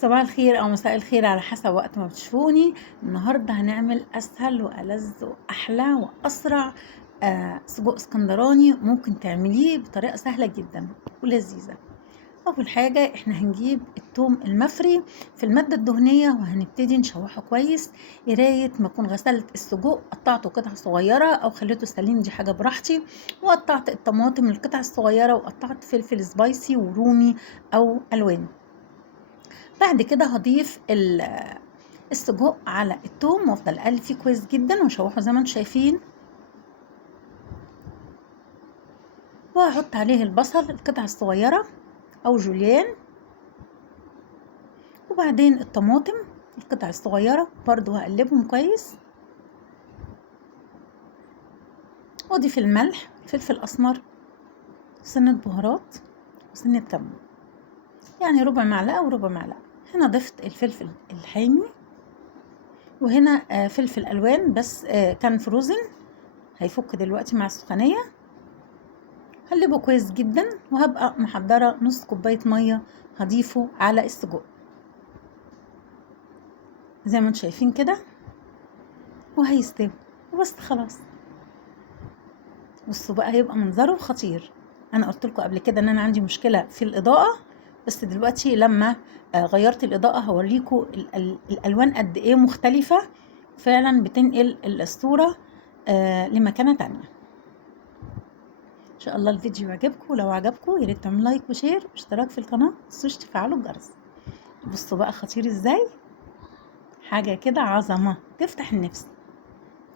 صباح الخير او مساء الخير على حسب وقت ما بتشوفوني. النهارده هنعمل اسهل والذ واحلى واسرع سجق اسكندراني. ممكن تعمليه بطريقه سهله جدا ولذيذه. اول حاجه احنا هنجيب الثوم المفري في الماده الدهنيه وهنبتدي نشوحه كويس لغايه ما اكون غسلت السجق، قطعته قطع صغيره او خليته سليم، دي حاجه براحتي، وقطعت الطماطم القطع الصغيره، وقطعت فلفل سبايسي ورومي او الوان. بعد كده هضيف السجق على الثوم وافضل اقلب فيه كويس جدا واشوحه زي ما انتم شايفين، وهحط عليه البصل القطع الصغيره او جوليان، وبعدين الطماطم القطع الصغيره برضو هقلبهم كويس، واضيف الملح، الفلفل الاسمر، سنه بهارات وسنه كمون، يعني ربع معلقه وربع معلقه. هنا ضفت الفلفل الحامي، وهنا فلفل الوان بس كان فروزن، هيفك دلوقتي مع السخونيه. هقلبه كويس جدا وهبقى محضره نص كوبايه ميه هضيفه على السجق زي ما انتم شايفين كده، وهيستوي وبس خلاص. بصوا بقى هيبقى منظره خطير. انا قلت لكم قبل كده ان انا عندي مشكله في الاضاءه، بس دلوقتي لما غيرت الاضاءه هوريكم الالوان قد ايه مختلفه، فعلا بتنقل الصوره لمكانه تانية. ان شاء الله الفيديو يعجبكم، ولو عجبكم يا ريت تعملوا لايك وشير واشتراك في القناه، متنسوش تفعلوا الجرس. بصوا بقى خطير ازاي، حاجه كده عظمه تفتح النفس.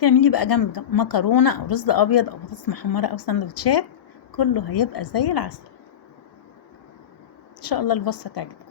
تعملي بقى جنب مكرونه او رز ابيض او بطاطس محمره او سندوتشات، كله هيبقى زي العسل. ان شاء الله الوصفه تعجبكم.